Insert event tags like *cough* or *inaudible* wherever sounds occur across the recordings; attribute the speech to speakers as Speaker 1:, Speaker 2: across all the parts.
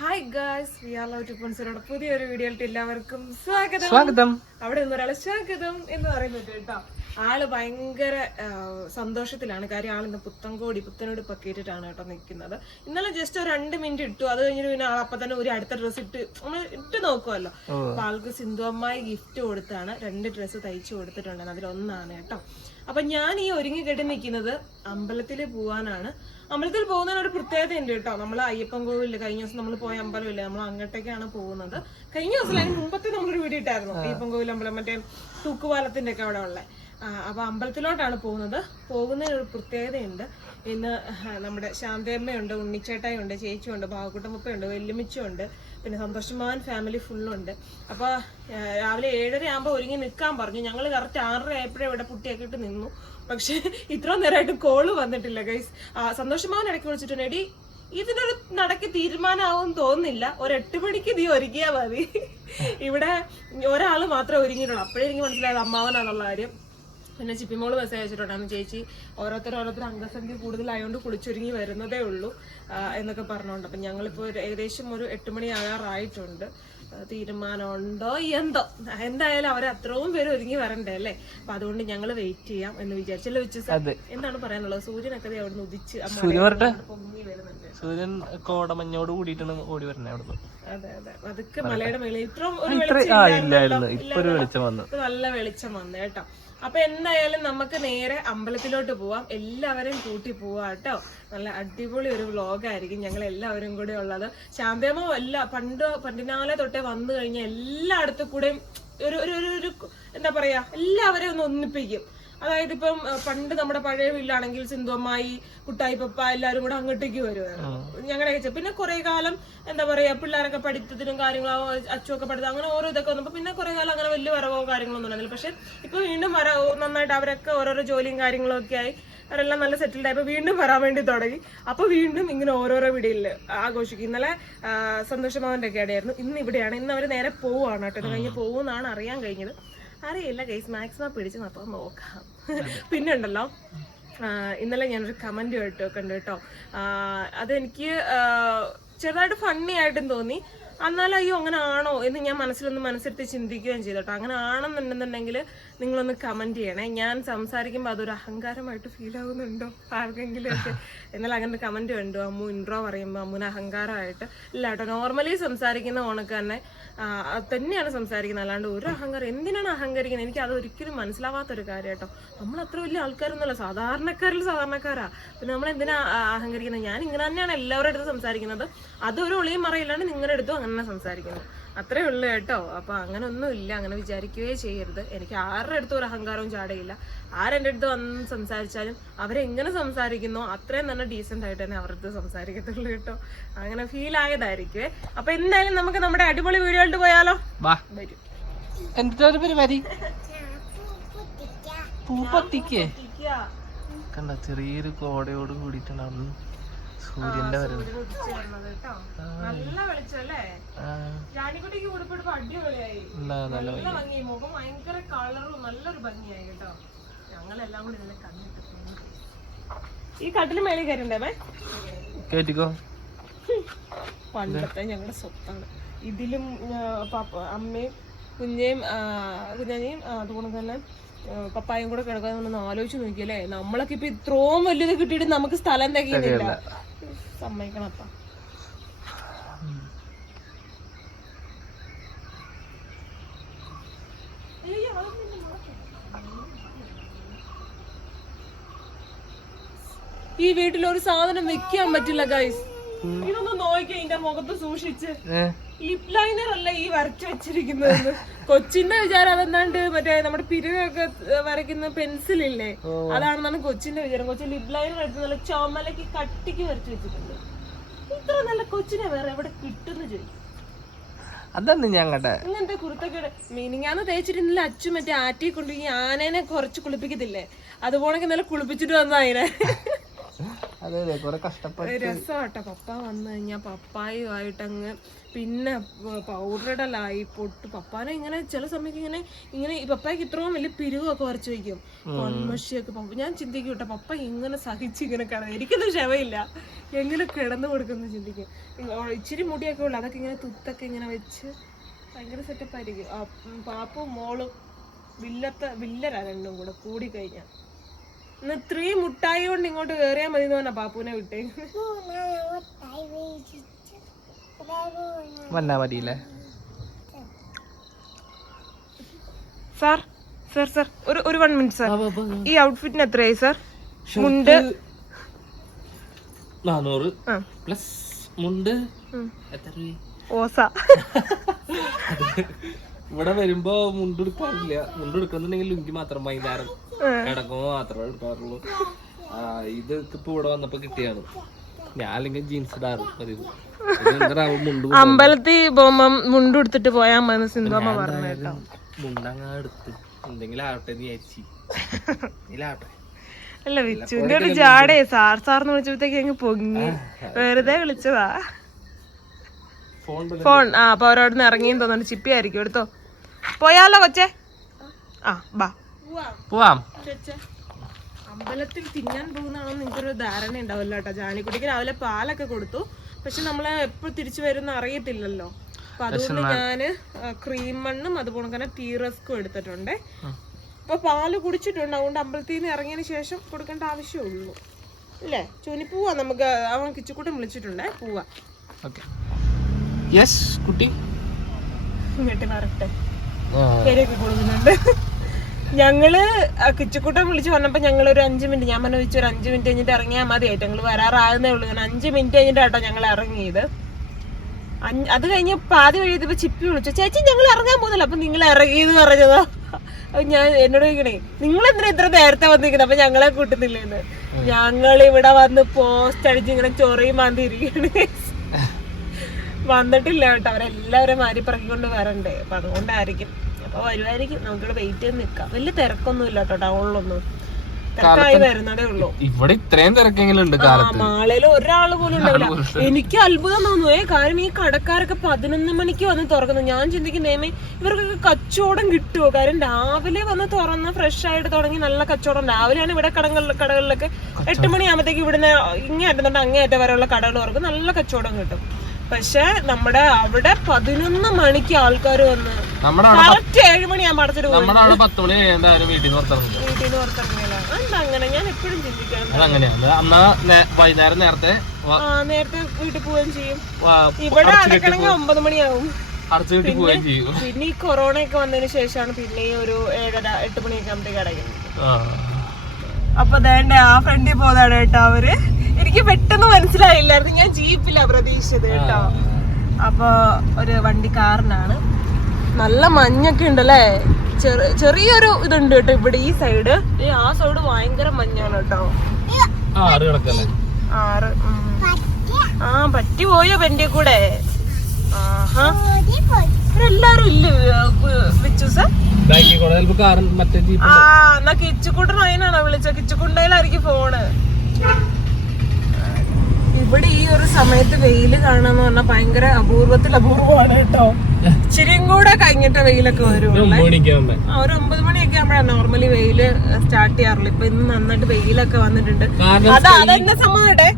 Speaker 1: Hi guys we are love പുതിയൊരു വീഡിയോയിലേക്ക് എല്ലാവർക്കും സ്വാഗതം.
Speaker 2: സ്വാഗതം.
Speaker 1: അവിടെ നിന്ന് ഒരാളെ സ്വാഗതം എന്ന് പറയുന്നത് കേട്ടോ. ആൾ ഭയങ്കര സന്തോഷത്തിലാണ്. കാര്യം ആൾ ഇന്ന് പുത്തൻകോടി പുത്തനോട് കേട്ടിട്ടാണ് കേട്ടോ നിൽക്കുന്നത്. ഇന്നലെ ജസ്റ്റ് ഒരു രണ്ട് മിനിറ്റ് ഇട്ടു. അത് കഴിഞ്ഞിട്ട് പിന്നെ ആൾ അപ്പൊ തന്നെ ഒരു അടുത്ത ഡ്രസ്സ് ഇട്ട് നമ്മൾ ഇട്ട് നോക്കുമല്ലോ അപ്പൊ ആൾക്ക് സിന്ധു അമ്മായി ഗിഫ്റ്റ് കൊടുത്താണ്. രണ്ട് ഡ്രസ്സ് തയ്ച്ചു കൊടുത്തിട്ടുണ്ട് അതിലൊന്നാണ് കേട്ടോ. അപ്പൊ ഞാൻ ഈ ഒരുങ്ങി കെട്ടി നിൽക്കുന്നത് അമ്പലത്തിൽ പോവാനാണ്. അമ്പലത്തിൽ പോകുന്നതിന് ഒരു പ്രത്യേകത ഉണ്ട് കേട്ടോ. നമ്മൾ അയ്യപ്പൻ കോവിലിൽ കഴിഞ്ഞ ദിവസം നമ്മൾ പോയ അമ്പലമില്ലേ? നമ്മൾ അങ്ങോട്ടേക്കാണ് പോകുന്നത്. കഴിഞ്ഞ ദിവസം അതിന് മുമ്പത്തെ നമ്മളൊരു വീഡിയോ ഇട്ടായിരുന്നു. അയ്യപ്പൻ കോവിൽ അമ്പലം മറ്റേ തൂക്കുപാലത്തിന്റെ ഒക്കെ അവിടെ ഉള്ളത് അപ്പൊ അമ്പലത്തിലോട്ടാണ് പോകുന്നത്. പോകുന്നതിന് ഒരു പ്രത്യേകതയുണ്ട്. ഇന്ന് നമ്മുടെ ശാന്തയമ്മയുണ്ട് ഉണ്ണിച്ചേട്ടായുണ്ട് ചേച്ചിയുണ്ട് ഭാഗക്കുട്ടമുപ്പയുണ്ട് വെല്ലുമിച്ചുണ്ട് പിന്നെ സന്തോഷമാൻ ഫാമിലി ഫുള്ളുണ്ട് അപ്പൊ ആ, രാവിലെ ഏഴര ആകുമ്പോൾ ഒരുങ്ങി നിൽക്കാൻ പറഞ്ഞു. ഞങ്ങൾ കറക്റ്റ് ആറര ആയപ്പോഴേ ഇവിടെ പുട്ടിയൊക്കെ ഇട്ട് നിന്നു. പക്ഷെ ഇത്രയും നേരമായിട്ട് കോൾ വന്നിട്ടില്ല ഗൈസ് സന്തോഷമാൻ ഇടയ്ക്ക് വിളിച്ചിട്ടുണ്ട് എടി ഇതിനൊരു നടക്ക് തീരുമാനമാവും തോന്നുന്നില്ല. ഒരു മണിക്ക് നീ ഒരുങ്ങിയാ മതി. ഇവിടെ ഒരാൾ മാത്രം ഒരുങ്ങിയിട്ടുള്ളൂ. അപ്പോഴേ എനിക്ക് മനസ്സിലായത് അമ്മാവനാന്നുള്ള കാര്യം. പിന്നെ ചിപ്പിമോൾ മെസ്സേജ് അയച്ചിട്ടുണ്ടായിരുന്നു ചേച്ചി ഓരോരുത്തർ ഓരോരുത്തർ അംഗസംഖ്യ കൂടുതലായതുകൊണ്ട് കുളിച്ചൊരുങ്ങി വരുന്നതേ ഉള്ളൂ എന്നൊക്കെ പറഞ്ഞുകൊണ്ട്. അപ്പം ഞങ്ങളിപ്പോൾ ഏകദേശം ഒരു എട്ട് മണി ആകാറായിട്ടുണ്ട്. ആ, തീരുമാനമുണ്ടോ? എന്തോ. എന്തായാലും അവർ അത്രയും പേര് ഒരുങ്ങി വരണ്ടേ അല്ലേ? അപ്പൊ അതുകൊണ്ട് ഞങ്ങൾ വെയിറ്റ് ചെയ്യാം എന്ന് വിചാരിച്ചല്ലോ വെച്ച് എന്താണ് പറയാനുള്ളത്? സൂര്യനൊക്കെ അവിടെ നിന്ന് ഉദിച്ച്
Speaker 2: സൂര്യൻ കോടമഞ്ഞോട് കൂടിയിട്ടാണ് ഓടി വരുന്നത് അവിടുന്ന്. ആ ഇല്ലായിരുന്നു ഇപ്പൊ ഒരു വെളിച്ചം വന്നു.
Speaker 1: നല്ല വെളിച്ചം വന്നു കേട്ടോ. അപ്പൊ എന്തായാലും നമുക്ക് നേരെ അമ്പലത്തിലോട്ട് പോവാം. എല്ലാവരും കൂട്ടി പോവാ കേട്ടോ. നല്ല അടിപൊളി ഒരു വ്ലോഗായിരിക്കും ഞങ്ങൾ എല്ലാവരും കൂടെ ഉള്ളത്. ശാന്തമോ എല്ലാ പണ്ട് പണ്ടിനാലെ തൊട്ടേ വന്നു കഴിഞ്ഞാൽ എല്ലായിടത്തും കൂടെയും ഒരു ഒരു- ഒരു എന്താ പറയാ എല്ലാവരെയും ഒന്ന് ഒന്നിപ്പിക്കും. അതായത് ഇപ്പം പണ്ട് നമ്മുടെ പഴയ വീട്ടിലാണെങ്കിൽ സിന്ധുവമ്മായി കുട്ടായി പപ്പ എല്ലാവരും കൂടെ അങ്ങോട്ടേക്ക് വരുമായിരുന്നു ഞങ്ങളുടെ പിന്നെ കുറെ കാലം എന്താ പറയാ പിള്ളേരൊക്കെ പഠിത്തത്തിനും കാര്യങ്ങളോ അച്ഛനൊക്കെ പഠിത്തം അങ്ങനെ ഓരോ ഇതൊക്കെ വന്നപ്പോൾ പിന്നെ കുറെ കാലം അങ്ങനെ വലിയ വരവോ കാര്യങ്ങളൊന്നും ഉണ്ടായിരുന്നില്ല. പക്ഷെ ഇപ്പൊ വീണ്ടും വര നന്നായിട്ട് അവരൊക്കെ ഓരോരോ ജോലിയും കാര്യങ്ങളും ഒക്കെ ആയി അവരെല്ലാം നല്ല സെറ്റിൽഡ് ആയപ്പോ വീണ്ടും വരാൻ വേണ്ടി തുടങ്ങി. അപ്പൊ വീണ്ടും ഇങ്ങനെ ഓരോരോ വീടുകളിൽ ആഘോഷിക്കും. ഇന്നലെ സന്തോഷമാവന്റെ ഒക്കെ ഇടയായിരുന്നു. ഇന്ന് ഇവിടെയാണ്. ഇന്ന് അവർ നേരെ പോവാണ് കേട്ടോ. കഴിഞ്ഞ് പോകുമെന്നാണ് അറിയാൻ കഴിഞ്ഞത്. അറിയില്ല കേസ് മാക്സിമം പിടിച്ച് അപ്പോൾ നോക്കാം. പിന്നെ ഉണ്ടല്ലോ ഇന്നലെ ഞാനൊരു കമന്റ് കേട്ടോ. കണ്ടു കേട്ടോ അതെനിക്ക് ചെറുതായിട്ട് ഫണ്ണി ആയിട്ടും തോന്നി. എന്നാലും അയ്യോ അങ്ങനെ ആണോ എന്ന് ഞാൻ മനസ്സിലൊന്ന് മനസ്സിരുത്തി ചിന്തിക്കുകയും ചെയ്തു കേട്ടോ. അങ്ങനെ ആണെന്നുണ്ടെന്നുണ്ടെങ്കിൽ നിങ്ങളൊന്ന് കമന്റ് ചെയ്യണേ. ഞാൻ സംസാരിക്കുമ്പോൾ അതൊരു അഹങ്കാരമായിട്ട് ഫീൽ ആവുന്നുണ്ടോ? ആർക്കെങ്കിലും ഒക്കെ എന്നാൽ അങ്ങനെ കമന്റ് കണ്ടു. അമ്മു ഇൻട്രോ പറയുമ്പോൾ അമ്മുവിന് അഹങ്കാരമായിട്ട്. ഇല്ല കേട്ടോ നോർമലി സംസാരിക്കുന്ന ഓണക്ക് തന്നെ തന്നെയാണ് സംസാരിക്കുന്നത്. അല്ലാണ്ട് ഒരു അഹങ്കാരം എന്തിനാണ് അഹങ്കരിക്കുന്നത്? എനിക്ക് അത് ഒരിക്കലും മനസ്സിലാവാത്തൊരു കാര്യം കേട്ടോ. നമ്മൾ അത്ര വലിയ ആൾക്കാരൊന്നുമല്ല. സാധാരണക്കാരിൽ സാധാരണക്കാരാ. പിന്നെ നമ്മൾ എന്തിനാ അഹങ്കരിക്കുന്നത്? ഞാൻ ഇങ്ങനെ തന്നെയാണ് എല്ലാവരുടെ അടുത്ത് സംസാരിക്കുന്നത്. അതൊരു ഒളിയും മറയില്ലാണ്ട് നിങ്ങളുടെ അടുത്തും അങ്ങനെ സംസാരിക്കുന്നത്. സംസാരിക്കുന്നു അത്രേ ഉള്ളു കേട്ടോ. അപ്പൊ അങ്ങനെ ഒന്നും ഇല്ല. അങ്ങനെ വിചാരിക്കുകയേ ചെയ്യരുത്. എനിക്ക് ആരുടെ അടുത്തും ഒരു അഹങ്കാരവും ചാടയില്ല. ആരെന്റെ അടുത്ത് വന്ന് സംസാരിച്ചാലും അവരെങ്ങനെ സംസാരിക്കുന്നോ അത്രയും തന്നെ ഡീസെന്റ് ആയിട്ട് തന്നെ അവരുടെ അടുത്ത് സംസാരിക്കത്തുള്ളൂ കേട്ടോ. അങ്ങനെ ഫീൽ ആയതായിരിക്കുവേ. അപ്പൊ എന്തായാലും നമുക്ക് നമ്മുടെ അടിപൊളി വീഡിയോയിലോട്ട് പോയാലോ?
Speaker 2: വാ.
Speaker 1: വരും.
Speaker 2: എന്താ ഒരു പരിപാടി? പൂപ്പത്തിക്കേ. കണ്ട ചെറിയൊരു കോടയോട് കൂടിയിട്ടാണ് അവിടുന്ന് സൂര്യന്റെ വരവ്
Speaker 1: നല്ല ഉടുപ്പെടുപ്പ് അടിപൊളിയായി.
Speaker 2: നല്ല
Speaker 1: ഭംഗി. മുഖം ഭയങ്കര കളറും നല്ലൊരു ഭംഗിയായി കേട്ടോ. ഞങ്ങളെല്ലാം കൂടി ഇതിനെ കണ്ടിട്ട് പോയി. ഈ കട്ടിൽ മേളിൽ കയറണ്ടേ
Speaker 2: കേറ്റിക്കോ.
Speaker 1: പണ്ടത്തെ ഞങ്ങളുടെ സ്വത്താണ്. ഇതിലും അമ്മയും കുഞ്ഞേയും ആ, അതുകൊണ്ട് തന്നെ പപ്പായും കൂടെ കിടക്കാൻ ഒന്ന് ആലോചിച്ച് നോക്കിയല്ലേ? നമ്മളൊക്കെ ഇപ്പൊ ഇത്രയും വലിയത് കിട്ടിയിട്ട് നമുക്ക് സ്ഥലം തികയുന്നില്ല. സമ്മതിക്കണം അപ്പ ഈ വീട്ടിൽ ഒരു സാധനം വെക്കാൻ പറ്റില്ല ഗൈസ് ഇതൊന്ന് നോക്കി ഇതിന്റെ മുഖത്ത് സൂക്ഷിച്ച്. ലിപ് ലൈനർ അല്ല ഈ വരച്ചു വെച്ചിരിക്കുന്നത്. കൊച്ചിന്റെ വിചാരം അതെന്താണ്ട്? മറ്റേ നമ്മുടെ പിരിവൊക്കെ വരയ്ക്കുന്ന പെൻസിൽ ഇല്ലേ അതാണെന്നാണ് കൊച്ചിന്റെ വിചാരം. കൊച്ചു ലിപ് ലൈനർ എടുത്ത് നല്ല ചുമലക്ക് കട്ടിക്ക് വരച്ചു വെച്ചിട്ടുണ്ട്. ഇത്ര നല്ല കൊച്ചിനെ വേറെ എവിടെ കിട്ടുന്നു ചോദിക്കും.
Speaker 2: അതാണ് ഞങ്ങളുടെ
Speaker 1: ഇങ്ങനത്തെ കുരുത്തക്കേട്. മീനിങ്ങാന്ന് തേച്ചിരുന്നില്ല അച്ചു മറ്റേ ആറ്റി കൊണ്ട് ഈ ആനേനെ കുറച്ച് കുളിപ്പിക്കത്തില്ലേ? അതുപോണൊക്കെ നല്ല കുളിപ്പിച്ചിട്ട് വന്നതായിരുന്നു അതിനെ
Speaker 2: അതെ അതെ കൊറേ കഷ്ടപ്പെട്ട്.
Speaker 1: രസമാട്ടോ പപ്പ വന്നു കഴിഞ്ഞാൽ പപ്പായുമായിട്ട് അങ്ങ് പിന്നെ പൗഡറിടലായി പൊട്ട് പപ്പാനെ ഇങ്ങനെ ചില സമയത്ത് ഇങ്ങനെ ഇങ്ങനെ ഈ പപ്പായ്ക്ക് ഇത്രയും വലിയ പിരിവൊക്കെ വരച്ച് വയ്ക്കും. പൊന്മഷിയൊക്കെ പപ്പ ഞാൻ ചിന്തിക്കും കേട്ടോ പപ്പ ഇങ്ങനെ സഹിച്ച് ഇങ്ങനെ കിടന്നു എനിക്കൊന്നും ക്ഷമയില്ല. എങ്ങനെ കിടന്നു കൊടുക്കുന്നു ചിന്തിക്കും. ഇച്ചിരി മുടിയൊക്കെ ഉള്ളു. അതൊക്കെ ഇങ്ങനെ തുത്തൊക്കെ ഇങ്ങനെ വെച്ച് ഭയങ്കര സെറ്റപ്പായിരിക്കും പാപ്പും മോളും വില്ലത്തെ വില്ലരാ രണ്ടും കൂടെ കൂടി കഴിഞ്ഞാൽ ഇന്ന് ഇത്രയും മുട്ടായി കൊണ്ട് ഇങ്ങോട്ട് കയറിയാൽ മതി എന്ന് പറഞ്ഞാ പാപ്പുവിനെ വിട്ടേ.
Speaker 2: വന്നാ മതി
Speaker 1: സാർ സാർ സാർ ഒരു ഒരു വൺ മിനിറ്റ് സാർ. ഈ ഔട്ട്ഫിറ്റിന് എത്രയായി സാർ? മുണ്ട്.
Speaker 2: നാനൂറ് പ്ലസ് മുണ്ട്.
Speaker 1: ഓസ. *laughs*
Speaker 2: ഇവിടെ വരുമ്പോ മുണ്ട് എടുക്കാറില്ല. മുണ്ട് എടുക്കുന്നുണ്ടെങ്കിൽ ലുങ്കി മാത്രം വൈകുന്നേരം കിടക്കുമ്പോ മാത്രമേ എടുക്കാറുള്ളൂ. ഇത് ഇപ്പൊ ഇവിടെ വന്നപ്പോ കിട്ടിയാണ് ഞാൻ അല്ലെങ്കിൽ ജീൻസ് ഇടാറ് പതിവ്?
Speaker 1: അമ്പലത്തിൽ പോകുമ്പോ മുണ്ട് എടുത്തിട്ട് പോയാ മതി സിന്ധുമ്മ പറഞ്ഞു കേട്ടോ
Speaker 2: മുണ്ടങ്ങ എടുത്ത് എന്തെങ്കിലും ആവട്ടെ എന്ന് വിചാരിച്ചു. ഇതിലാവട്ടെ
Speaker 1: അല്ല വിച്ചുവിന്റെ ഒരു ജാടേ സാർ സാർന്ന് വിളിച്ചപ്പോഴത്തേക്ക് അങ്ങ് പൊങ്ങി. വെറുതെ വിളിച്ചതാ.
Speaker 2: ഫോൺ
Speaker 1: ആ അപ്പൊ അവരോട് ഇറങ്ങിയെന്ന് തോന്നുന്നു. ചിപ്പി ആയിരിക്കും എടുത്തോ? പോയാലോ കൊച്ചേ? ആ ബാ.
Speaker 2: പോവാം.
Speaker 1: അമ്പലത്തിൽ തിന്നാൻ പോകുന്നതാണെന്ന് നിങ്ങൾക്കൊരു ധാരണ ഉണ്ടാവില്ല കേട്ടോ. ജാനിക്കുട്ടിക്ക് രാവിലെ പാലൊക്കെ കൊടുത്തു. പക്ഷെ നമ്മളെ എപ്പോ തിരിച്ചു വരുന്ന അറിയത്തില്ലല്ലോ. അപ്പൊ അതുകൊണ്ട് ഞാൻ ക്രീം മണ്ണും അതുപോലെ തന്നെ ടീ റസ്കും എടുത്തിട്ടുണ്ട്. അപ്പൊ പാൽ കുടിച്ചിട്ടുണ്ട്. അതുകൊണ്ട് അമ്പലത്തിൽ നിന്ന് ഇറങ്ങിയതിന് ശേഷം കൊടുക്കേണ്ട ആവശ്യമുള്ളൂ അല്ലേ ചൂനി പോവാ നമുക്ക്. അവൻ കിച്ചുകൂട്ടം വിളിച്ചിട്ടുണ്ട്. പോവാ.
Speaker 2: ഓക്കെ യെസ് കുട്ടി?
Speaker 1: പേരൊക്കെ കൊടുക്കുന്നുണ്ട്. ഞങ്ങൾ കിച്ചുക്കൂട്ടം വിളിച്ചു പറഞ്ഞപ്പോ ഞങ്ങൾ ഒരു അഞ്ച് മിനിറ്റ് ഞാൻ പറഞ്ഞു വെച്ചു ഒരു അഞ്ച് മിനിറ്റ് കഴിഞ്ഞിട്ട് ഇറങ്ങിയാൽ മതി ആയിട്ട് ഞങ്ങൾ വരാറാകുന്നേ ഉള്ളൂ. കാരണം അഞ്ച് മിനിറ്റ് കഴിഞ്ഞിട്ടാട്ടോ ഞങ്ങൾ ഇറങ്ങിയത്. അത് കഴിഞ്ഞ് പാതി വഴിയപ്പോ ചിപ്പി വിളിച്ചു ചേച്ചി ഞങ്ങൾ ഇറങ്ങാൻ പോകുന്നില്ല അപ്പൊ നിങ്ങൾ ഇറങ്ങിയെന്ന് പറഞ്ഞതാ. അപ്പൊ ഞാൻ എന്നോട് ചോദിക്കണേ നിങ്ങൾ എന്തിനാ ഇത്ര നേരത്തെ വന്നിരിക്കുന്നത് അപ്പൊ ഞങ്ങളെ കൂട്ടുന്നില്ലെന്ന്. ഞങ്ങൾ ഇവിടെ വന്ന് പോസ്റ്റ് അടിച്ച് ഇങ്ങനെ ചൊറിയും മാന്തി ഇരിക്കണേ വന്നിട്ടില്ല കേട്ടോ. അവരെല്ലാവരും മാരി പറക്കിക്കൊണ്ട് വരണ്ടേ. അപ്പൊ അതുകൊണ്ടായിരിക്കും. അപ്പൊ വരുമായിരിക്കും നമുക്കിവിടെ വെയിറ്റ് ചെയ്ത് നിക്കാം. വലിയ തിരക്കൊന്നും ഇല്ല കേട്ടോ ടൗണിലൊന്നും. ഉള്ളൂ.
Speaker 2: ഇവിടെ ഇത്രയും തിരക്കെങ്കിലും ഉണ്ട്
Speaker 1: മാളയിൽ ഒരാൾ പോലും ഉണ്ടാവില്ല. എനിക്ക് അത്ഭുതം തോന്നുവേ കാരണം ഈ കടക്കാരൊക്കെ പതിനൊന്ന് മണിക്ക് വന്ന് തുറക്കുന്നു. ഞാൻ ചിന്തിക്കുന്നേമേ ഇവർക്കൊക്കെ കച്ചവടം കിട്ടുമോ കാരണം രാവിലെ വന്ന് തുറന്ന് ഫ്രഷ് ആയിട്ട് തുടങ്ങി നല്ല കച്ചവടം. രാവിലെയാണ് ഇവിടെ കടകളിൽ കടകളിലൊക്കെ എട്ട് മണിയാകുമ്പോഴത്തേക്ക് ഇവിടുന്ന് ഇങ്ങേ അറ്റുന്നുണ്ട് അങ്ങേ അറ്റം വരെയുള്ള കടകൾ തുറക്കും. നല്ല കച്ചവടം കിട്ടും. പക്ഷെ നമ്മുടെ അവിടെ പതിനൊന്ന് മണിക്ക് ആൾക്കാർ വന്ന് കറക്റ്റ് ഏഴ് മണിയാകുമ്പോൾ അടച്ചിട്ട് പോകും
Speaker 2: നമ്മുടെ അവിടെ പത്ത് മണി വീട്ടിൽ നിന്ന്
Speaker 1: വീട്ടിൽ നിന്ന് പുറത്തിറങ്ങിയാലാണ് എന്താ അങ്ങനെ? ഞാൻ എപ്പോഴും
Speaker 2: അതങ്ങനെയാണ് അന്നാ വൈകുന്നേരം നേരത്തെ
Speaker 1: നേരത്തെ വീട്ടിൽ പോവുകയും ചെയ്യും. ഇവിടെ അടക്കണമെങ്കിൽ ഒമ്പത് മണിയാവും.
Speaker 2: പോവുകയും ചെയ്യും.
Speaker 1: പിന്നെ ഈ കൊറോണ ഒക്കെ വന്നതിന് ശേഷമാണ് പിന്നെ ഒരു ഏഴര എട്ട് മണിയൊക്കെ ആകുമ്പോഴത്തേക്ക് അടയ്ക്കുന്നത്. അപ്പൊ ദേണ്ട ആ ഫ്രണ്ടിൽ പോയതാണ് കേട്ടോ അവർ. എനിക്ക് പെട്ടെന്ന് മനസ്സിലായില്ലായിരുന്നു. ഞാൻ ജീപ്പിലാ പ്രതീക്ഷിച്ചത് കേട്ടോ. അപ്പൊ ഒരു വണ്ടി വണ്ടിക്കാരനാണ്. നല്ല മഞ്ഞൊക്കെ ഉണ്ടല്ലേ? ചെറിയ ചെറിയൊരു ഇതുണ്ട് കേട്ടോ ഇവിടെ ഈ സൈഡ്. ഈ ആ സൈഡ് ഭയങ്കര മഞ്ഞാണ് കേട്ടോ.
Speaker 2: ആറ്.
Speaker 1: ആ പറ്റി പോയോ പെന്റെ കൂടെ? ആഹാ. എല്ലാരും ഇല്ലേ? വിച്ചു സാർ
Speaker 2: ബാക്കിൽ കൂടെ ചിലപ്പോ മറ്റേ ജീപ്പ്
Speaker 1: ആ എന്നാ കിച്ചുക്കുട്ടൻ അതിനാണോ വിളിച്ച? കിച്ചുക്കുണ്ടയിലായിരിക്കും ഫോണ്. ഇവിടെ ഈ ഒരു സമയത്ത് വെയിൽ കാണാന്ന് പറഞ്ഞാൽ ഭയങ്കര അപൂർവത്തിൽ അപൂർവമാണ് കേട്ടോ. ഇച്ചിരിയും കൂടെ കഴിഞ്ഞിട്ട് വെയിലൊക്കെ വരുള്ളൂ ആ, ഒരു ഒമ്പത് മണിയൊക്കെ ആകുമ്പോഴാണ് നോർമലി വെയിൽ സ്റ്റാർട്ട് ചെയ്യാറുള്ളൂ. ഇപ്പൊ ഇന്ന് നന്നായിട്ട് വെയിലൊക്കെ വന്നിട്ടുണ്ട്.
Speaker 2: അതാ
Speaker 1: അത് അതെന്നെ സംഭവട്ടെ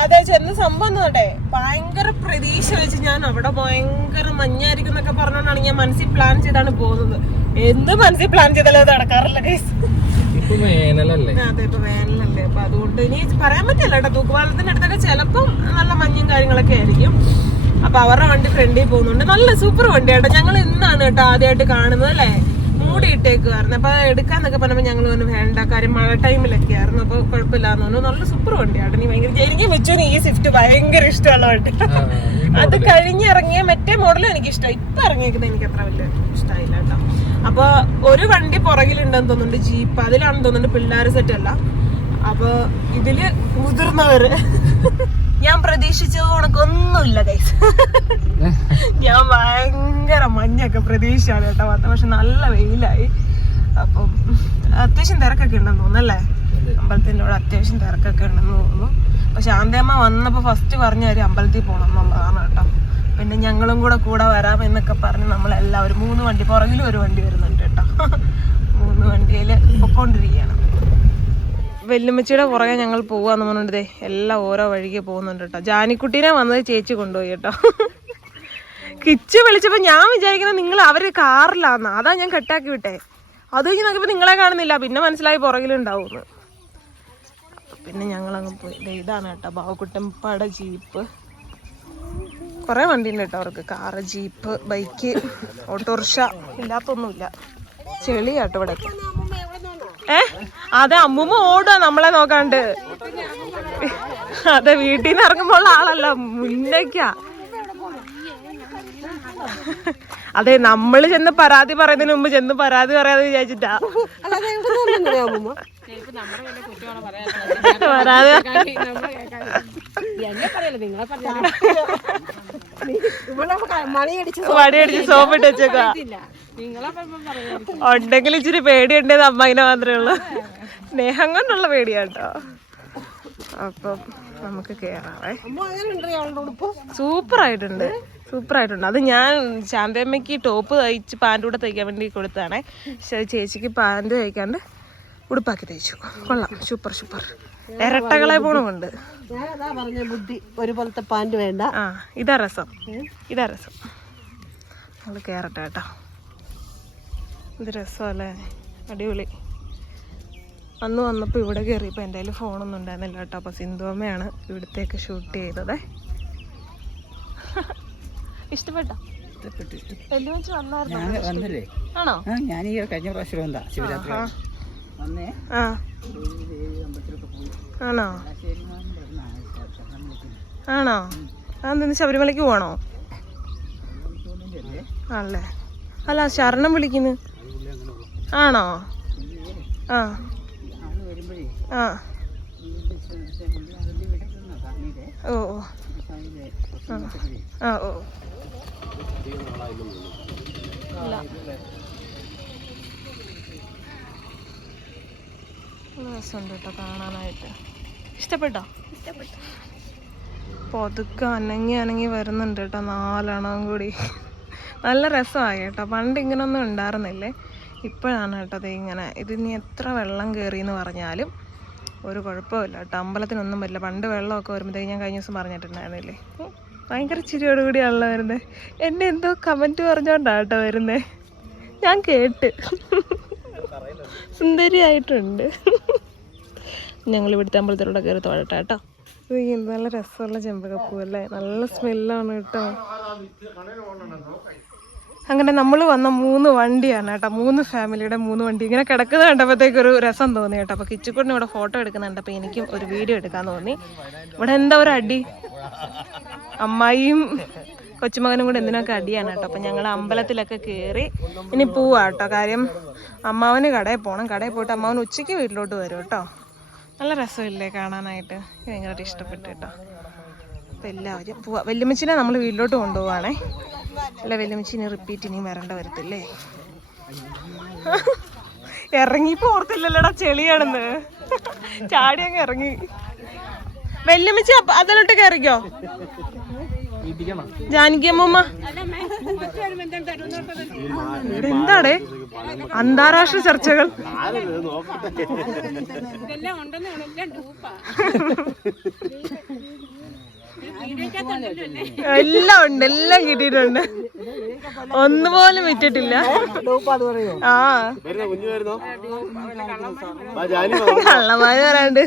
Speaker 1: അതെ ചെന്ന സംഭവം അതെ ഭയങ്കര പ്രതീക്ഷ വെച്ച് ഞാൻ അവിടെ ഭയങ്കര മഞ്ഞായിരിക്കും എന്നൊക്കെ പറഞ്ഞോണ്ടാണ് ഞാൻ മനസ്സിൽ പ്ലാൻ ചെയ്താണ് പോകുന്നത്. എന്ത് മനസ്സിൽ പ്ലാൻ ചെയ്താലും അത് നടക്കാറില്ല guys.
Speaker 2: വേനലല്ലേ?
Speaker 1: അതെ ഇപ്പൊ വേനലല്ലേ. അപ്പൊ അതുകൊണ്ട് ഇനി പറയാൻ പറ്റില്ല കേട്ടോ. തൂക്കുപാലത്തിന്റെ അടുത്തൊക്കെ ചിലപ്പം നല്ല മഞ്ഞും കാര്യങ്ങളൊക്കെ ആയിരിക്കും. അപ്പൊ അവരുടെ വണ്ടി ഫ്രണ്ടിൽ പോകുന്നുണ്ട്. നല്ല സൂപ്പർ വണ്ടിയാട്ടോ ഞങ്ങൾ ഇന്നാണ് കേട്ടോ ആദ്യമായിട്ട് കാണുന്നത് അല്ലേ? മൂടിയിട്ടേക്കുമായിരുന്നു അപ്പൊ എടുക്കാന്നൊക്കെ പറഞ്ഞപ്പോ ഞങ്ങൾ പറഞ്ഞു വേണ്ട കാര്യം മഴ ടൈമിലൊക്കെ ആയിരുന്നു. അപ്പൊ കുഴപ്പമില്ലാന്ന് പറഞ്ഞു. നല്ല സൂപ്പർ വണ്ടിയാണ് നീ ഭയങ്കര എനിക്ക് വെച്ചു ഈ സ്വിഫ്റ്റ് ഭയങ്കര ഇഷ്ടമുള്ള വണ്ടി. അത് കഴിഞ്ഞിറങ്ങിയ മറ്റേ മോഡലും എനിക്ക് ഇഷ്ടം ഇപ്പൊ ഇറങ്ങിയിരിക്കുന്നത് എനിക്ക് അത്ര വലിയ ഇഷ്ടമായില്ല കേട്ടോ. അപ്പൊ ഒരു വണ്ടി പുറകിലുണ്ടെന്ന് തോന്നുന്നുണ്ട് ജീപ്പ്. അതിലാണെന്ന് തോന്നുന്നുണ്ട് പിള്ളേർ സെറ്റ് അല്ല. അപ്പൊ ഇതിൽ മുതിർന്നവര്. ഞാൻ പ്രതീക്ഷിച്ചത് കണക്കൊന്നുമില്ല കൈസ് ഞാൻ ഭയങ്കര മഞ്ഞൊക്കെ പ്രതീക്ഷിച്ചാണ് കേട്ടോ വന്നത്. പക്ഷെ നല്ല വെയിലായി. അപ്പം അത്യാവശ്യം തിരക്കൊക്കെ ഉണ്ടെന്ന് തോന്നുന്നല്ലേ അമ്പലത്തിന്റെ അവിടെ അത്യാവശ്യം തിരക്കൊക്കെ ഉണ്ടെന്ന് തോന്നുന്നു. അപ്പൊ ആന്തേമ്മ വന്നപ്പോൾ ഫസ്റ്റ് പറഞ്ഞ കാര്യം അമ്പലത്തിൽ പോകണം എന്നുള്ളതാണ് കേട്ടോ. പിന്നെ ഞങ്ങളും കൂടെ കൂടെ വരാം എന്നൊക്കെ പറഞ്ഞ് നമ്മളെല്ലാവരും മൂന്ന് വണ്ടി പുറകിലും ഒരു വണ്ടി വരുന്നുണ്ട് കേട്ടോ. മൂന്ന് വണ്ടിയിൽ പൊക്കോണ്ടിരിക്കുകയാണ്. വെല്ലുമ്മച്ചിയുടെ പുറകെ ഞങ്ങൾ പോവാന്ന് പറഞ്ഞിട്ട് എല്ലാം ഓരോ വഴിക്ക് പോകുന്നുണ്ട് കേട്ടോ. ജാനിക്കുട്ടീനെ വന്നത് ചേച്ചി കൊണ്ടുപോയി കേട്ടോ. കിച്ച് വിളിച്ചപ്പോ ഞാൻ വിചാരിക്കുന്നത് നിങ്ങൾ അവർ കാറിലാന്ന്. അതാ ഞാൻ കെട്ടാക്കി വിട്ടേ. അത് കഴിഞ്ഞ് നോക്കിയപ്പോ നിങ്ങളെ കാണുന്നില്ല. പിന്നെ മനസ്സിലായി പുറകിലുണ്ടാവുമെന്ന്. പിന്നെ ഞങ്ങൾ അങ്ങ് പോയി ഇതാണ് കേട്ടോ ബാബുക്കുട്ടൻപാട ജീപ്പ്. കുറെ വണ്ടി ഉണ്ട് കേട്ടോ അവർക്ക്. Car jeep bike autorickshaw. ഇല്ലാത്തൊന്നുമില്ല ചെളിയാട്ടോ ഇവിടെ. ഏ? അതെ അമ്മൂമ്മ ഓടുക നമ്മളെ നോക്കാണ്ട്. അതെ വീട്ടിൽ നിന്ന് ഇറങ്ങുമ്പോൾ ആളല്ല മുന്നേക്കാ. അതെ നമ്മൾ ചെന്ന് പരാതി പറയുന്നതിന് മുമ്പ് ചെന്ന് പരാതി പറയാതെ വിചാരിച്ചിട്ടാ. പരാതി. വടിയടിച്ച് സോപ്പിട്ട് വെച്ചേക്കാ ഉണ്ടെങ്കിൽ ഇച്ചിരി പേടിയുണ്ടേത് അമ്മായിനെ മാത്രമേ ഉള്ളൂ. സ്നേഹം കൊണ്ടുള്ള പേടിയാട്ടോ. അപ്പം നമുക്ക് കേറാവേ. സൂപ്പർ ആയിട്ടുണ്ട്. സൂപ്പർ ആയിട്ടുണ്ട്. അത് ഞാൻ ശാന്തമ്മയ്ക്ക് ടോപ്പ് തയ്ച്ച് പാന്റ് കൂടെ തയ്ക്കാൻ വേണ്ടി കൊടുത്തതാണേ. പക്ഷെ ചേച്ചിക്ക് പാന്റ് തയ്ക്കാണ്ട് ഉടുപ്പാക്കി തയ്ച്ചു. കൊള്ളാം. സൂപ്പർ സൂപ്പർ ഇരട്ടകളെ
Speaker 3: ഞാനതാ പറഞ്ഞ ബുദ്ധി. ഒരു പോലത്തെ പാന്റ് വേണ്ട.
Speaker 1: ആ ഇതാ രസം. ഇതാ രസം. നമ്മൾ കയറട്ടെ കേട്ടോ. ഇത് രസമല്ലേ? അടിപൊളി. അന്ന് വന്നപ്പോൾ ഇവിടെ കയറിയപ്പോൾ എന്റെ കയ്യിൽ ഫോണൊന്നും ഉണ്ടായിരുന്നില്ല കേട്ടോ. അപ്പോൾ സിന്ധുവമ്മയാണ് ഇവിടത്തേക്ക് ഷൂട്ട് ചെയ്തത്. ഇഷ്ടപ്പെട്ടോ? ആണോ?
Speaker 3: ഞാൻ ഈ കഴിഞ്ഞ പ്രാവശ്യം വന്നാ ശിവരാത്രി.
Speaker 1: ആ. ആണോ? ആണോ? അതെന്താ ശബരിമലയ്ക്ക് പോകണോ ആണല്ലേ? അല്ല ശരണം വിളിക്കുന്നു. ആണോ? ആ. ആ. ഓ ഓ. ആ ഓ. ഇല്ല. രസമുണ്ട് കേട്ടോ കാണാനായിട്ട്. ഇഷ്ടപ്പെട്ടോ? പൊതുക്കെ അനങ്ങി അനങ്ങി വരുന്നുണ്ട് കേട്ടോ നാലെണ്ണം കൂടി. നല്ല രസമായി കേട്ടോ പണ്ട് ഇങ്ങനൊന്നും ഉണ്ടായിരുന്നില്ലേ? ഇപ്പോഴാണ് കേട്ടോ അത് ഇങ്ങനെ. ഇതിനി എത്ര വെള്ളം കയറി എന്ന് പറഞ്ഞാലും ഒരു കുഴപ്പമില്ല കേട്ടോ അമ്പലത്തിനൊന്നും പറ്റില്ല പണ്ട് വെള്ളമൊക്കെ വരുമ്പോഴത്തേക്ക് ഞാൻ കഴിഞ്ഞ ദിവസം പറഞ്ഞിട്ടുണ്ടായിരുന്നില്ലേ? ഭയങ്കര ചിരിയോടുകൂടിയാണല്ലോ വരുന്നത് എന്നെ എന്തോ കമന്റ് പറഞ്ഞുകൊണ്ടാണ് കേട്ടോ വരുന്നത് ഞാൻ കേട്ട്. സുന്ദരിയായിട്ടുണ്ട്. ഞങ്ങൾ ഇവിടുത്തെ അമ്പലത്തിലൂടെ കയറി തൊഴട്ടെ കേട്ടോ. നല്ല രസമുള്ള ചെമ്പകപ്പൂ അല്ലേ? നല്ല സ്മെല്ലാണ് കേട്ടോ. അങ്ങനെ നമ്മൾ വന്ന മൂന്ന് വണ്ടിയാണ് കേട്ടോ. മൂന്ന് ഫാമിലിയുടെ മൂന്ന് വണ്ടി. ഇങ്ങനെ കിടക്കുന്നത് കണ്ടപ്പോഴത്തേക്ക് ഒരു രസം തോന്നി കേട്ടോ. അപ്പോൾ കിച്ചുക്കുട്ടിന് ഇവിടെ ഫോട്ടോ എടുക്കുന്നുണ്ട്. അപ്പോൾ എനിക്കും ഒരു വീഡിയോ എടുക്കാൻ തോന്നി. ഇവിടെ എന്താ ഒരു അടി? അമ്മായിയും കൊച്ചുമകനും കൂടെ എന്തിനൊക്കെ അടിയാണ് കേട്ടോ. അപ്പം ഞങ്ങൾ അമ്പലത്തിലൊക്കെ കയറി ഇനി പോവാ കേട്ടോ. കാര്യം അമ്മാവന് കടയിൽ പോകണം കടയിൽ പോയിട്ട് അമ്മാവൻ ഉച്ചയ്ക്ക് വീട്ടിലോട്ട് വരും കേട്ടോ. നല്ല രസമില്ലേ കാണാനായിട്ട്. എനിക്ക് ഭയങ്കരമായിട്ട് ഇഷ്ടപ്പെട്ടു കേട്ടോ. അപ്പം എല്ലാവരും പോവാ. വെല്ലുമിച്ചിനെ നമ്മൾ വീട്ടിലോട്ട് കൊണ്ടുപോവാണേ. അല്ല വെല്ലുമിച്ചിനെ റിപ്പീറ്റ് ഇനിയും വരേണ്ട വരത്തില്ലേ? ഇറങ്ങിപ്പോ ഓർത്തില്ലല്ലോടാ ചെളിയാണെന്ന്. ചാടി അങ്ങ് ഇറങ്ങി. വല്യമ്മച്ചി അതിലോട്ട് കയറിക്കോ
Speaker 2: ഇടിക്കണം
Speaker 1: ജാനകി അമ്മൂമ്മ എന്താടേ അന്താരാഷ്ട്ര ചർച്ചകൾ. എല്ലാം ഉണ്ട് എല്ലാം കിട്ടിയിട്ടുണ്ട്. ഒന്നുപോലും വിറ്റിട്ടില്ല ആ. പറയാണ്ട്.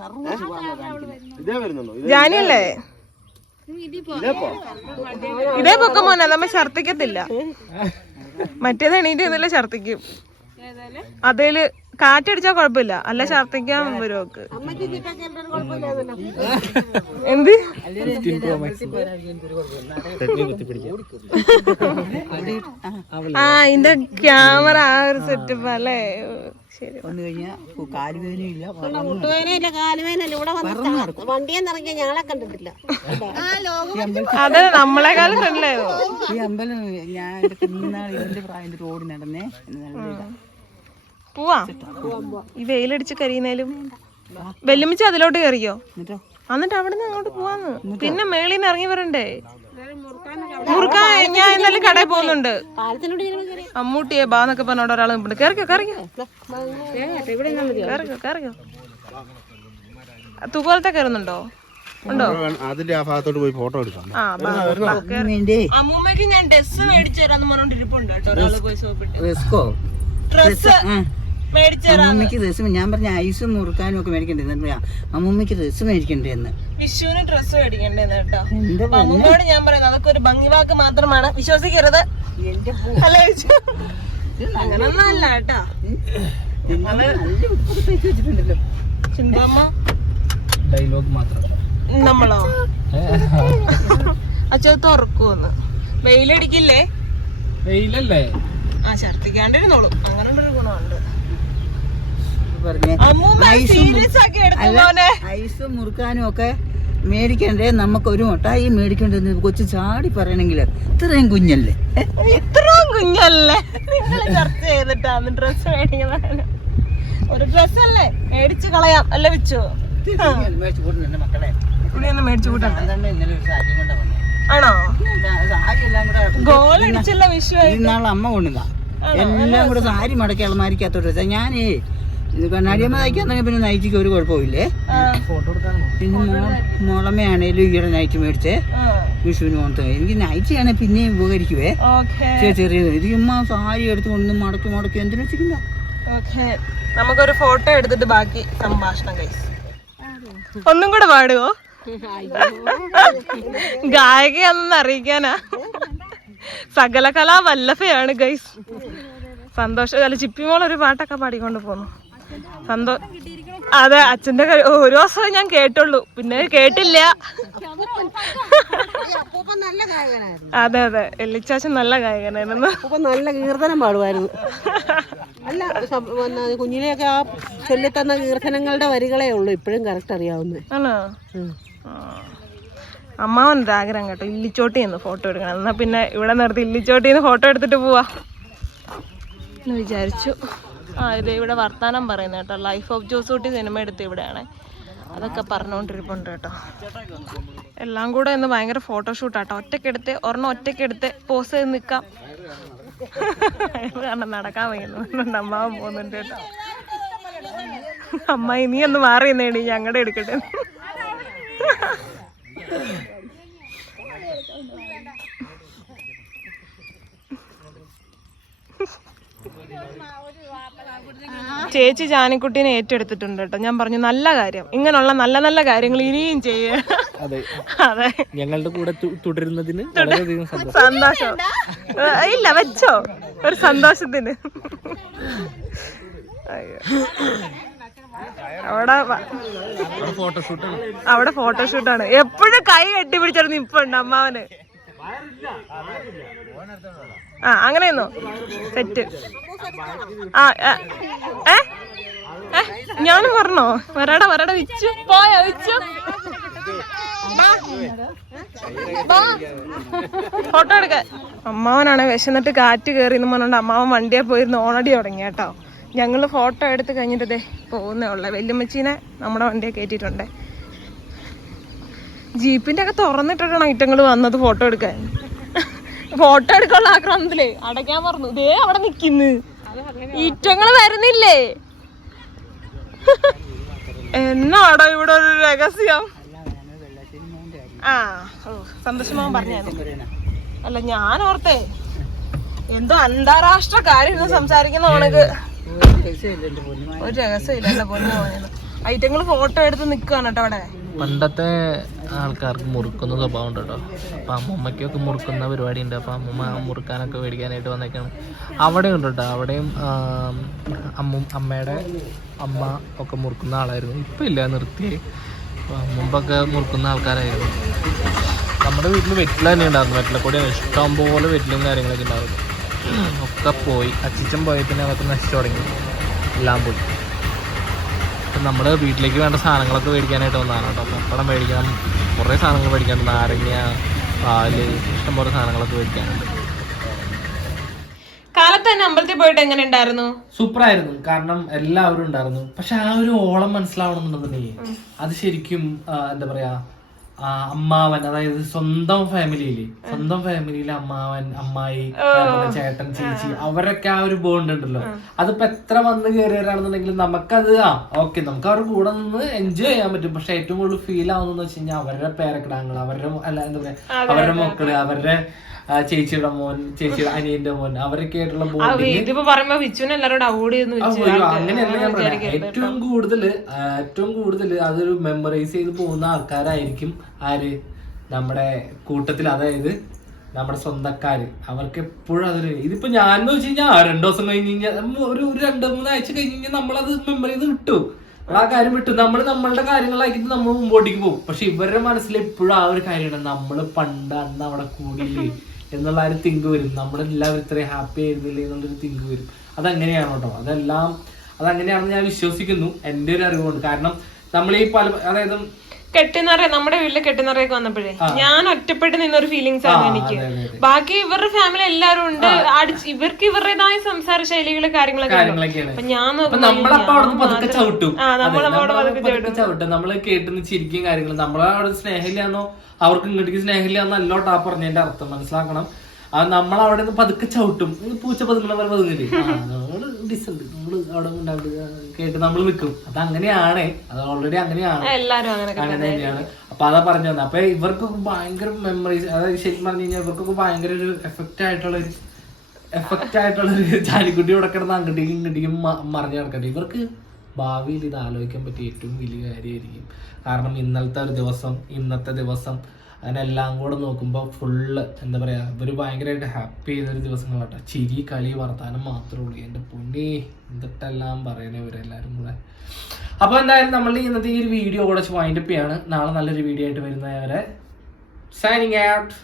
Speaker 3: സർവ കാണിക്കുന്നു
Speaker 1: ജാനിയല്ലേ? ഇതേ പൊക്കം മോനെ നമ്മ ഛർദിക്കത്തില്ല മറ്റേത് എണീറ്റ് നിന്നില്ല ഛർദിക്കും അതേൽ കാറ്റടിച്ചാ കുഴപ്പമില്ല അല്ല ഛർദിക്കാൻ വരും ഒക്കെ. എന്ത്? ആ ഇതിന്റെ ക്യാമറ ആ ഒരു സെറ്റപ്പ് അല്ലേ? ശരി.
Speaker 3: വന്നു കഴിഞ്ഞാൽ കാലുവേദനയും ഇല്ല
Speaker 4: മുട്ടുവേനയില്ല കാലുവേനയില്ല ഇവിടെ വന്ന് വണ്ടിയെന്ന് ഇറങ്ങിയ ഞങ്ങളെ കണ്ടിട്ടില്ല.
Speaker 1: അത് നമ്മളെക്കാളും ഫ്രണ്ടിലായോ
Speaker 3: ഈ അമ്പലം ഞാൻ ഇതിന്റെ പ്രായം റോഡ് നടന്നേ. നല്ല.
Speaker 1: പോവാ? ഈ വെയിലടിച്ച് കരിയുന്നേലും. വെല്ലുമിച്ച് അതിലോട്ട് കയറിയോ
Speaker 3: എന്നിട്ടോ?
Speaker 1: അവിടെ നിന്ന് അങ്ങോട്ട് പോവാന്ന്. പിന്നെ മേളിൽ നിന്ന് ഇറങ്ങി വരണ്ടേ? മുറുക്കാൻ ഞാൻ ഇന്നലെ കടയിൽ പോകുന്നുണ്ട്.
Speaker 4: അമ്മൂട്ടിയെ ബാ എന്നൊക്കെ
Speaker 1: അമ്മൂട്ടിയെ ബാന്നൊക്കെ പറഞ്ഞോട് ഒരാൾ നിൽപ്പുണ്ട് കയറിക്കോ കയറിക്കോ കയറിക്കോ കയറിക്കോ തൂക്കോലത്തെ കയറുന്നുണ്ടോ ഉണ്ടോ?
Speaker 5: അതിന്റെ ആ ഭാഗത്തോട്ട് പോയി ഫോട്ടോ എടുക്കാം.
Speaker 1: അമ്മൂമ്മക്ക് ഞാൻ ഡ്രസ് മേടിച്ചു തരാന്ന് പറഞ്ഞോണ്ടിരിപ്പുണ്ട് കേട്ടോ. ഒരാൾ പോയി സോപ്പിട്ട് ഡ്രസ്
Speaker 3: അമ്മൂമ്മക്ക് ഡ്രസ്സ് ഞാൻ പറഞ്ഞ ഐസും മുറുക്കാനും ഒക്കെ മേടിക്കണ്ടേ ഡ്രസ് അമ്മൂമ്മക്ക് ഡ്രസ്സ് മേടിക്കണ്ടേ എന്ന്.
Speaker 1: വിഷുവിന് ഡ്രസ് മേടിക്കണ്ടേന്ന് കേട്ടോ. അമ്മൂമ്മയോട് ഞാൻ പറയുന്നത് അതൊക്കെ ഒരു ഭംഗിവാക്ക് മാത്രമാണ്. വിശ്വസിക്കരുത്. അല്ലേ? വിഷു? അങ്ങനൊന്നും അല്ല കേട്ടാ.
Speaker 3: നല്ല ഉടുപ്പൊക്കെ വെച്ചിട്ടുണ്ടല്ലോ.
Speaker 1: ചിന്തമ്മ?
Speaker 2: ഡയലോഗ് മാത്രം.
Speaker 1: നമ്മളോ? അച്ഛ തുറക്കുവന്ന്. വെയിലടിക്കില്ലേ?
Speaker 2: വെയിലല്ലേ?
Speaker 1: ആ ഛർദിക്കാണ്ടിരുന്നോളൂ. അങ്ങനെ ഒരു ഗുണമുണ്ട്.
Speaker 3: പറഞ്ഞേ. ഐസും മുറുക്കാനും ഒക്കെ മേടിക്കണ്ടേ? നമുക്ക് ഒരു മുട്ടായി മേടിക്കണ്ടെന്ന് കൊച്ചു ചാടി പറയണെങ്കിൽ ഇത്രയും കുഞ്ഞല്ലേ?
Speaker 1: ഇത്രയും കുഞ്ഞല്ലേ? നിങ്ങൾ ചർച്ച ചെയ്തിട്ടാണ് ഡ്രസ് മേടിക്കുന്നത്. ഒരു ഡ്രസ് അല്ലേ? മേടിച്ചു കളയാം. അല്ലേ വെച്ചു?
Speaker 3: മേടിച്ച് കൊടുക്കുന്നു എന്റെ മക്കളെ.
Speaker 1: ഇവിടെ ഒന്ന് മേടിച്ചു കൂട്ടാം
Speaker 3: ഇന്നലെ ഒരു സാരി കൊണ്ടാ വന്നത്
Speaker 1: ആണോ?
Speaker 3: സാരി എല്ലാം കൂടെ
Speaker 1: ഗോൾ അടിച്ചുള്ള വിഷു
Speaker 3: ഇന്നാൾ അമ്മ എല്ലാം കൂടെ സാരി മടക്കി അളമാരിക്കകത്തോട്ട് വെച്ചാ ഞാനേ ഇത് കണ്ണാടിയമ്മ തുടങ്ങി പിന്നെ നൈറ്റിക്ക് ഒരു കുഴപ്പമില്ലേ
Speaker 2: ഫോട്ടോ എടുക്കാൻ
Speaker 3: പിന്നെ മോ- മോളമ്മയാണേലും ഈയിടെ നൈറ്റ് മേടിച്ച്. വിഷുവിന് ഓണത്തിന് എനിക്ക് നൈറ്റ് ആണ് പിന്നെയും ഉപകരിക്കുവേ. ചെറിയത്. ഇത് ചുമ്മാ സാരി എടുത്ത് കൊണ്ട് മടക്കി മടക്കി എന്തിനു വെച്ചിരിക്കുന്ന?
Speaker 1: നമുക്കൊരു ഫോട്ടോ എടുത്തിട്ട് ബാക്കി സംഭാഷണം കഴിച്ചു ഒന്നും കൂടെ പാടുവോ? ഗായികയാണെന്ന് അറിയിക്കാനാ. സകല കലാ വല്ലഭയാണ് ഗൈസ്. സന്തോഷം അല്ല ചിപ്പിമോൾ ഒരു പാട്ടൊക്കെ പാടിക്കൊണ്ട് പോന്നു. സന്തോ അതെ അച്ഛന്റെ ഒരു ദിവസം ഞാൻ കേട്ടുള്ളൂ. പിന്നെ കേട്ടില്ല. അതെ അതെ. എല്ലിച്ചാച്ചൻ നല്ല ഗായകനായിരുന്നു.
Speaker 4: നല്ല കീർത്തനം പാടുമായിരുന്നു. അല്ല പിന്നെ കുഞ്ഞിലെയൊക്കെ ആ ചൊല്ലിത്തന്ന കീർത്തനങ്ങളുടെ വരികളേ ഉള്ളൂ. ഇപ്പോഴും കറക്റ്റ് അറിയാവുന്നത്
Speaker 1: ആണോ. അമ്മാവന്റെ ആഗ്രഹം കേട്ടോ. ഇല്ലിച്ചോട്ടി എന്ന് ഫോട്ടോ എടുക്കണം. എന്നാൽ പിന്നെ ഇവിടെ നിർത്തി ഇല്ലിച്ചോട്ടിന്ന് ഫോട്ടോ എടുത്തിട്ട് പോവാ. എന്ന് വിചാരിച്ചു. ആ ഇത് ഇവിടെ വർത്താനം പറയുന്നത് കേട്ടോ. ലൈഫ് ഓഫ് ജോസൂട്ടി സിനിമ എടുത്ത് ഇവിടെയാണ്. അതൊക്കെ പറഞ്ഞുകൊണ്ടിരിപ്പുണ്ട് കേട്ടോ. എല്ലാം കൂടെ ഇന്ന് ഭയങ്കര ഫോട്ടോഷൂട്ടാട്ടോ ഒറ്റക്കെടുത്ത് ഒരെണ്ണം ഒറ്റക്കെടുത്ത് പോസ് ചെയ്ത് നിൽക്കാം കാരണം നടക്കാൻ വയ്യുന്നുണ്ട് അമ്മാവൻ പോകുന്നുണ്ട് കേട്ടോ. അമ്മായി നീ ഒന്ന് മാറി നേടി ഞങ്ങളുടെ എടുക്കട്ടെ. ചേച്ചി ജാനിക്കുട്ടീനെ ഏറ്റെടുത്തിട്ടുണ്ട് കേട്ടോ. ഞാൻ പറഞ്ഞു നല്ല കാര്യം. ഇങ്ങനെയുള്ള നല്ല നല്ല കാര്യങ്ങൾ ഇനിയും ചെയ്യ.
Speaker 2: അതെ.
Speaker 1: അതെ.
Speaker 2: ഞങ്ങളുടെ കൂടെ തുടരുന്നതിന് സന്തോഷം.
Speaker 1: ഇല്ല വെച്ചോ. ഒരു സന്തോഷത്തിന്. അയ്യോ. അവിടെ അവിടെ ഫോട്ടോഷൂട്ടാണ് എപ്പോഴും കൈ കെട്ടിപ്പിടിച്ചിരുന്നു ഇപ്പൊ ഉണ്ട് അമ്മാവന്. ആ അങ്ങനെയൊന്നോ? സെറ്റ് ആ ഏ, ഞാനും പറഞ്ഞോ? വരാടാ വരാടാ വിച്ചു. പോയോ വിച്ചു? ഫോട്ടോ എടുക്ക. അമ്മാവനാണ് വിശന്നിട്ട് കാറ്റ് കയറി എന്ന് പറഞ്ഞോണ്ട് അമ്മാവൻ വണ്ടിയെ പോയിരുന്ന് ഓണടി തുടങ്ങി കേട്ടോ. ഞങ്ങൾ ഫോട്ടോ എടുത്ത് കഴിഞ്ഞിട്ടതേ പോകുന്നേ ഉള്ളു. വല്യമ്മച്ചീനെ നമ്മുടെ വണ്ടിയെ കയറ്റിയിട്ടുണ്ട്. ജീപ്പിന്റെ ഒക്കെ തുറന്നിട്ടിട്ടാണ് ഐറ്റങ്ങൾ വന്നത് ഫോട്ടോ എടുക്കാൻ. ഫോട്ടോ എടുക്കാനുള്ള ആക്രമണത്തിലേ അടയ്ക്കാൻ പറഞ്ഞു ദേ അവിടെ നിക്കുന്നു. ഈറ്റങ്ങൾ വരുന്നില്ലേ? എന്നാടോ ഇവിടെ ഒരു രഹസ്യം? ആ സന്തോഷമാവാൻ പറഞ്ഞു അല്ല ഞാൻ ഓർത്തേ. എന്തോ അന്താരാഷ്ട്ര കാര്യം സംസാരിക്കുന്ന ഉണക്ക് ഒരു രഹസ്യമില്ല പൊന്നു ഐറ്റങ്ങൾ ഫോട്ടോ എടുത്ത് നിക്കുവാണ് കേട്ടോ അവിടെ.
Speaker 2: പണ്ടത്തെ ആൾക്കാർക്ക് മുറുക്കുന്ന സ്വഭാവം ഉണ്ട് കേട്ടോ അപ്പൊ അമ്മമ്മയ്ക്കൊക്കെ മുറുക്കുന്ന പരിപാടി ഉണ്ട് അപ്പൊ അമ്മമ്മ മുറുക്കാനൊക്കെ മേടിക്കാനായിട്ട് വന്നേക്കാണ്. അവിടെ ഉണ്ട് കേട്ടോ അവിടെയും അമ്മ അമ്മയുടെ അമ്മ ഒക്കെ മുറുക്കുന്ന ആളായിരുന്നു. ഇപ്പൊ ഇല്ല നിർത്തി. മുമ്പൊക്കെ മുറുക്കുന്ന ആൾക്കാരായിരുന്നു. നമ്മുടെ വീട്ടിൽ വെറ്റില തന്നെ ഉണ്ടായിരുന്നു. വെറ്റിലക്കൂടി ഇഷ്ടം പോലെ വെറ്റിലും കാര്യങ്ങളൊക്കെ ഉണ്ടായിരുന്നു. ഒക്കെ പോയി. അച്ചിച്ചൻ പോയി പിന്നെ അതൊക്കെ നശിച്ചു തുടങ്ങി. എല്ലാം പോയി. നമ്മൾ വീട്ടിലേക്ക് വേണ്ട സാധനങ്ങളൊക്കെ മേടിക്കാനായിട്ട് വന്നതാണ് കേട്ടോ. പപ്പടം മേടിക്കണം കുറേ സാധനങ്ങൾ മേടിക്കാനുണ്ട് നാരങ്ങ പാൽ ഇഷ്ടംപോലെ സാധനങ്ങളൊക്കെ മേടിക്കാനുണ്ട്.
Speaker 1: കാലത്ത് തന്നെ അമ്പലത്തിൽ പോയിട്ട് എങ്ങനെ ഉണ്ടായിരുന്നു?
Speaker 2: സൂപ്പറായിരുന്നു. കാരണം എല്ലാവരും ഉണ്ടായിരുന്നു. പക്ഷെ ആ ഒരു ഓളം മനസ്സിലാവണമെന്നുണ്ടെന്നുണ്ടെങ്കിൽ അത് ശരിക്കും എന്താ പറയാ അമ്മാവൻ അതായത് സ്വന്തം ഫാമിലിയിൽ സ്വന്തം ഫാമിലിയിലെ അമ്മാവൻ അമ്മായി ചേട്ടൻ ചേച്ചി അവരൊക്കെ ആ ഒരു ബോണ്ട് ഉണ്ടല്ലോ. അതിപ്പോ എത്ര വന്ന് കയറിയവരാണെന്നുണ്ടെങ്കിലും നമുക്കത് ആ ഓക്കെ നമുക്ക് അവരുടെ കൂടെ നിന്ന് എൻജോയ് ചെയ്യാൻ പറ്റും. പക്ഷെ ഏറ്റവും കൂടുതൽ ഫീൽ ആവുന്നതെന്ന് വെച്ച് കഴിഞ്ഞാൽ അവരുടെ പേരക്കിടാങ്ങൾ അവരുടെ അല്ല എന്താ പറയാ അവരുടെ മക്കൾ അവരുടെ ചേച്ചിയുടെ മോൻ ചേച്ചിയുടെ *laughs* അനിയന്റെ മോൻ അവരൊക്കെ ആയിട്ടുള്ള ബോണ്ടിങ്
Speaker 1: ഇതിപ്പോ പറയുമ്പോ വിച്ചുവിന് എല്ലാരോടും അവോയ്ഡ് ചെയ്യുന്നു
Speaker 2: അങ്ങനെയല്ല ഞാൻ പറയാം ഏറ്റവും കൂടുതൽ ഏറ്റവും കൂടുതൽ അതൊരു മെമ്മറൈസ് ചെയ്ത് പോകുന്ന ആൾക്കാരായിരിക്കും ആര്? നമ്മുടെ കൂട്ടത്തിൽ അതായത് നമ്മുടെ സ്വന്തക്കാര്. അവർക്ക് എപ്പോഴും അതൊരു ഇതിപ്പോ ഞാൻ എന്ന് വെച്ച് കഴിഞ്ഞാൽ രണ്ടു ദിവസം കഴിഞ്ഞ് കഴിഞ്ഞാൽ ഒരു രണ്ട് രണ്ട് മൂന്നാഴ്ച കഴിഞ്ഞ് കഴിഞ്ഞാൽ നമ്മളത് മെമ്മറി ചെയ്ത് നമ്മൾ ആ കാര്യം വിട്ടു. നമ്മൾ നമ്മളുടെ കാര്യങ്ങളാക്കിയിട്ട് നമ്മൾ മുമ്പോട്ടേക്ക് പോകും. പക്ഷെ ഇവരുടെ മനസ്സിൽ എപ്പോഴും ആ ഒരു കാര്യമാണ്. നമ്മൾ പണ്ട് അന്ന് അവിടെ കൂടിയില്ലേ എന്നുള്ള ഒരു തിങ്ക് വരും. നമ്മളെല്ലാവരും ഇത്രയും ഹാപ്പി ആയിരുന്നില്ല എന്നുള്ളൊരു തിങ്ക് വരും. അതങ്ങനെയാണ് കേട്ടോ. അതെല്ലാം അതങ്ങനെയാണെന്ന് ഞാൻ വിശ്വസിക്കുന്നു. എന്റെ ഒരു അറിവുകൊണ്ട്. കാരണം നമ്മൾ ഈ പല അതായത്
Speaker 1: കെട്ടിനറ നമ്മുടെ വീട്ടിലെ കെട്ടിനറയൊക്കെ വന്നപ്പോഴേ ഞാൻ ഒറ്റപ്പെട്ട് നിന്നൊരു ഫീലിങ്സ് ആണ് എനിക്ക്. ബാക്കി ഇവരുടെ ഫാമിലി എല്ലാവരും ഉണ്ട്. അടിച്ച് ഇവർക്ക് ഇവരുടേതായ സംസാര ശൈലികൾ കാര്യങ്ങളൊക്കെ അപ്പൊ ഞാൻ
Speaker 2: ചവിട്ടും.
Speaker 1: ആ, നമ്മൾ
Speaker 2: കേട്ടുന്ന ചിരിക്കും കാര്യങ്ങളും. നമ്മളവിടെ സ്നേഹമില്ലാന്നോ അവർക്ക് ഇങ്ങോട്ടേക്ക് സ്നേഹമില്ലാന്നോ അല്ലോട്ടാ പറഞ്ഞതിന്റെ അർത്ഥം. മനസ്സിലാക്കണം. അത് നമ്മൾ അവിടെ നിന്ന് പതുക്കെ ചവിട്ടും. പൂച്ച പതുങ്ങണ പോലെ പതുങ്ങില്ലേ ആ, നമ്മൾ ഡിസന്റ് നമ്മൾ അവിടെ ഉണ്ടാവില്ല. കേട്ട് നമ്മൾ നിൽക്കും അത് അങ്ങനെയാണ് അത് ഓൾറെഡി അങ്ങനെയാണ്.
Speaker 1: അങ്ങനെ
Speaker 2: അങ്ങനെ തന്നെയാണ്. അപ്പൊ അതാ പറഞ്ഞു തന്നെ അപ്പൊ ഇവർക്കൊക്കെ ഭയങ്കര മെമ്മറീസ് അതായത് ശരിക്കും പറഞ്ഞു കഴിഞ്ഞാൽ ഇവർക്കൊക്കെ ഭയങ്കര ഒരു എഫക്റ്റ് ആയിട്ടുള്ള ഒരു എഫക്റ്റ് ആയിട്ടുള്ള ഒരു ജാലിക്കുട്ടി ഇവിടെ കിടന്ന് അങ്ങോട്ടേക്കും ഇങ്ങോട്ടേക്കും മറിഞ്ഞു കിടക്കട്ടെ ഇവർക്ക് ഭാവിയിൽ ഇത് ആലോചിക്കാൻ പറ്റിയ ഏറ്റവും വലിയ കാര്യമായിരിക്കും. കാരണം ഇന്നലത്തെ ഒരു ദിവസം ഇന്നത്തെ ദിവസം അങ്ങനെ എല്ലാം കൂടെ നോക്കുമ്പോൾ ഫുള്ള് എന്താ പറയുക ഇവർ ഭയങ്കരമായിട്ട് ഹാപ്പി ചെയ്തൊരു ദിവസങ്ങളാട്ടോ. ചിരി കളി വർത്താനം മാത്രമേ ഉള്ളൂ. എന്റെ പൊന്നി എന്തിട്ടെല്ലാം പറയണേ ഇവരെല്ലാവരും കൂടെ. അപ്പോൾ എന്തായാലും നമ്മൾ ഇന്നത്തെ ഈ ഒരു വീഡിയോ കൂടെ വൈൻഡപ്പ് ചെയ്യാണ്. നാളെ നല്ലൊരു വീഡിയോ ആയിട്ട് വരുന്നവരെ സൈനിങ് ഔട്ട്